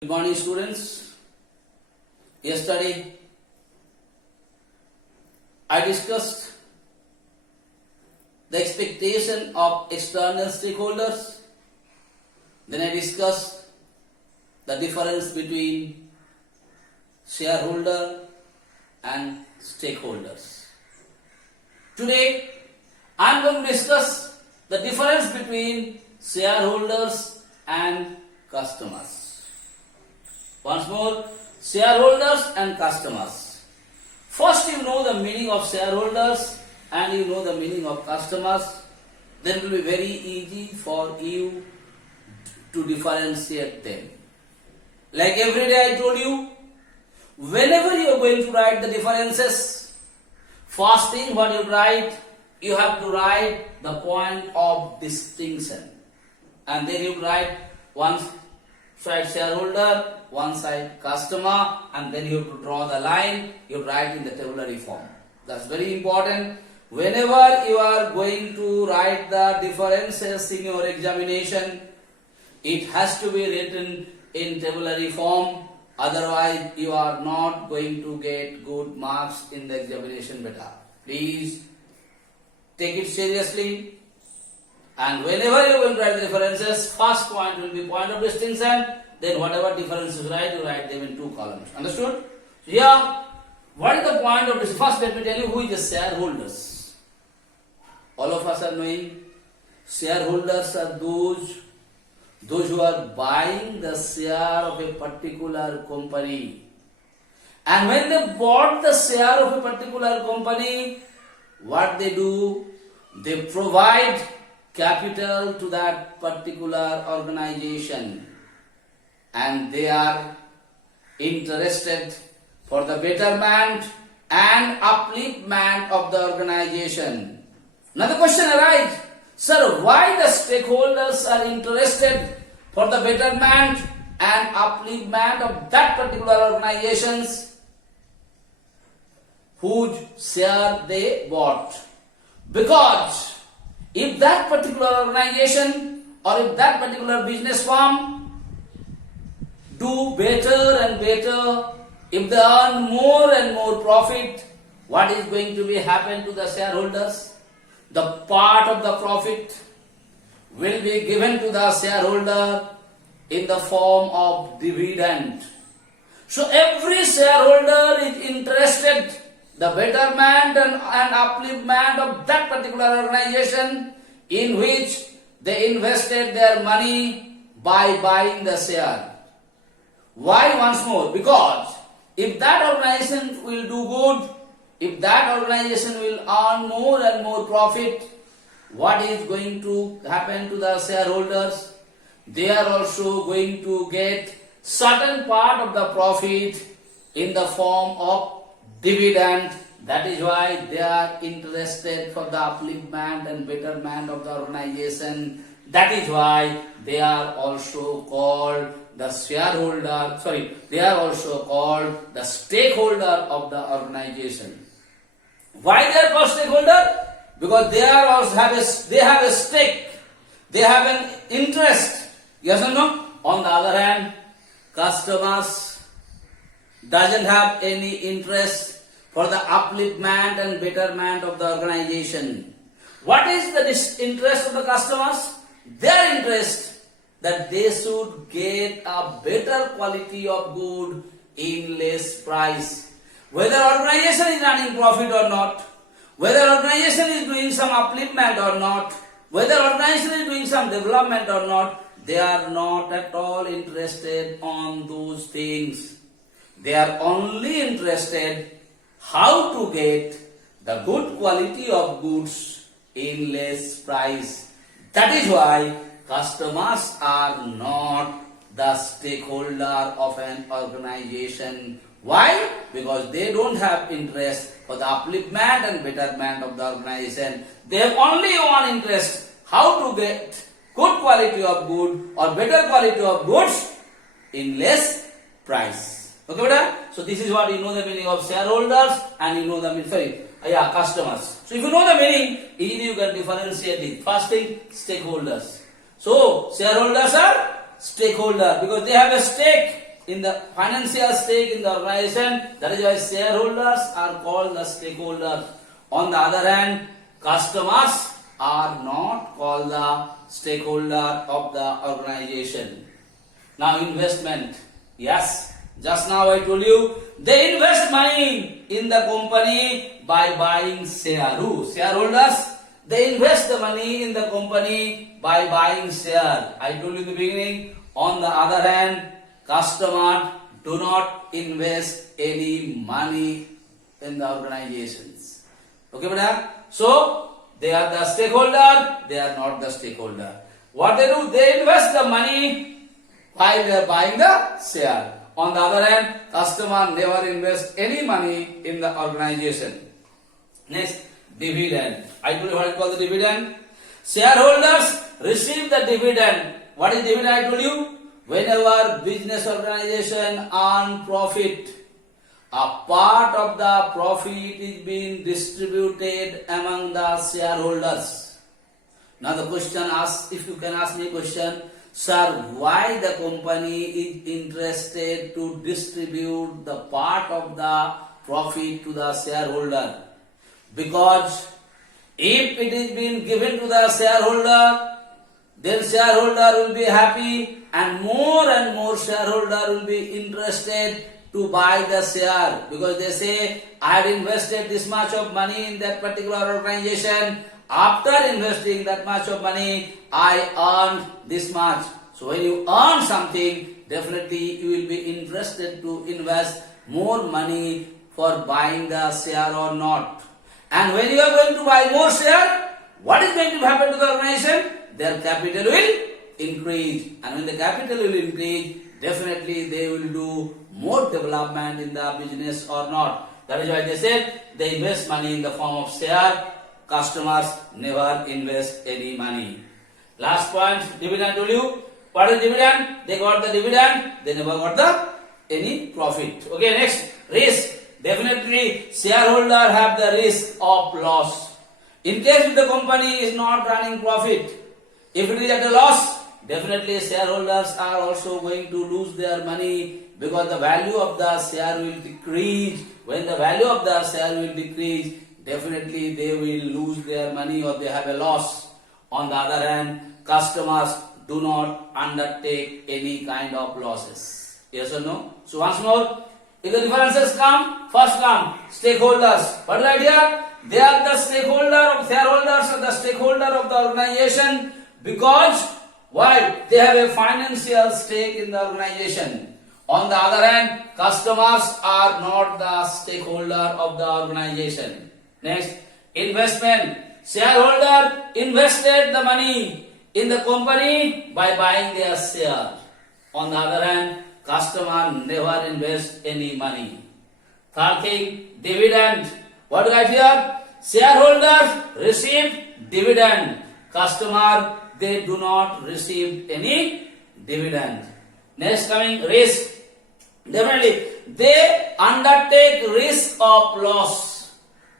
Good morning, students. Yesterday I discussed the expectation of external stakeholders. Then I discussed the difference between shareholder and stakeholders. Today I am going to discuss the difference between shareholders and customers. Once more, shareholders and customers. First you know the meaning of shareholders and you know the meaning of customers. Then it will be very easy for you to differentiate them. Like every day I told you, whenever you are going to write the differences, first thing what you write, you have to write the point of distinction. And then you write one side shareholder, one side customer, and then you have to draw the line, you write in the tabulary form. That's very important. Whenever you are going to write the differences in your examination, it has to be written in tabulary form, otherwise you are not going to get good marks in the examination beta. Please take it seriously. And whenever you will write the differences, first point will be point of distinction, then whatever differences you write them in two columns. Understood? So here, what is the point of this? First let me tell you who is the shareholders. All of us are knowing shareholders are those who are buying the share of a particular company. And when they bought the share of a particular company, what they do? They provide capital to that particular organization and they are interested for the betterment and upliftment of the organization. Now the question arises, sir, why the stakeholders are interested for the betterment and upliftment of that particular organizations whose share they bought? Because if that particular organization or if that particular business firm do better and better, if they earn more and more profit, what is going to be happen to the shareholders? The part of the profit will be given to the shareholder in the form of dividend. So every shareholder is interested the betterment and upliftment of that particular organization in which they invested their money by buying the share. Why once more? Because if that organization will do good, if that organization will earn more and more profit, what is going to happen to the shareholders? They are also going to get certain part of the profit in the form of dividend. That is why they are interested for the upliftment and betterment of the organization. That is why they are also called the shareholder, they are also called the stakeholder of the organization. Why they are called stakeholder? Because they are also have a stake, they have an interest. Yes or no? On the other hand, customers doesn't have any interest for the upliftment and betterment of the organization. What is the interest of the customers? Their interest that they should get a better quality of good in less price. Whether organization is running profit or not, whether organization is doing some upliftment or not, whether organization is doing some development or not, they are not at all interested on those things. They are only interested how to get the good quality of goods in less price. That is why customers are not the stakeholder of an organization. Why? Because they don't have interest for the upliftment and betterment of the organization. They have only one interest, how to get good quality of good or better quality of goods in less price. Okay, brother? So this is what you know the meaning of shareholders and you know the meaning, customers. So if you know the meaning, easily you can differentiate it. First thing, stakeholders. So shareholders are stakeholder because they have a stake in the financial stake in the organization. That is why shareholders are called the stakeholders. On the other hand, customers are not called the stakeholder of the organization. Now investment. Yes, just now I told you they invest money in the company by buying share. Who? Shareholders. They invest the money in the company by buying share. I told you in the beginning. On the other hand, customers do not invest any money in the organizations. Okay, brother? So, they are the stakeholder, they are not the stakeholder. What they do? They invest the money while they are buying the share. On the other hand, customer never invest any money in the organization. Next, dividend. I told you what is called the dividend. Shareholders receive the dividend. What is dividend? I told you. Whenever business organization earn profit, a part of the profit is being distributed among the shareholders. Now the question asks, if you can ask me a question, sir, why the company is interested to distribute the part of the profit to the shareholder? Because if it is being given to the shareholder, then shareholder will be happy and more shareholder will be interested to buy the share, because they say, I have invested this much of money in that particular organization. After investing that much of money, I earned this much. So when you earn something, definitely you will be interested to invest more money for buying the share or not. And when you are going to buy more share, what is going to happen to the organization? Their capital will increase. And when the capital will increase, definitely they will do more development in the business or not. That is why they said they invest money in the form of share. Customers never invest any money. Last point, dividend told you. What is dividend? They got the dividend, they never got any profit. Okay, next, risk. Definitely shareholder have the risk of loss. In case if the company is not running profit, if it is at a loss, definitely shareholders are also going to lose their money, because the value of the share will decrease. When the value of the share will decrease, definitely they will lose their money or they have a loss. On the other hand, customers do not undertake any kind of losses. Yes or no? So once more, if the differences come, first come stakeholders. What is the idea? They are the stakeholder of shareholders or the stakeholder of the organization, because why? They have a financial stake in the organization. On the other hand, customers are not the stakeholder of the organization. Next, investment. Shareholder invested the money in the company by buying their share. On the other hand, customer never invest any money. Third thing, dividend. What do I hear? Shareholders receive dividend. Customer, they do not receive any dividend. Next coming, risk. Definitely, they undertake risk of loss.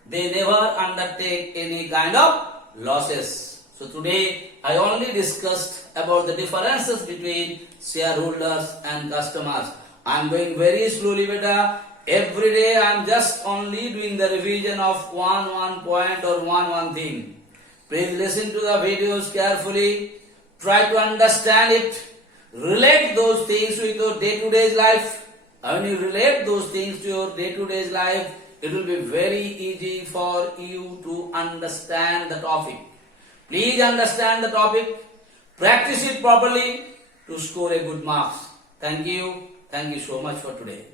They never undertake any kind of losses. So today, I only discussed about the differences between shareholders and customers. I am going very slowly, beta. Every day I am just only doing the revision of one point or one thing. Please listen to the videos carefully. Try to understand it. Relate those things with your day-to-day life. And when you relate those things to your day-to-day life, it will be very easy for you to understand the topic. Please understand the topic. Practice it properly to score a good marks. Thank you. Thank you so much for today.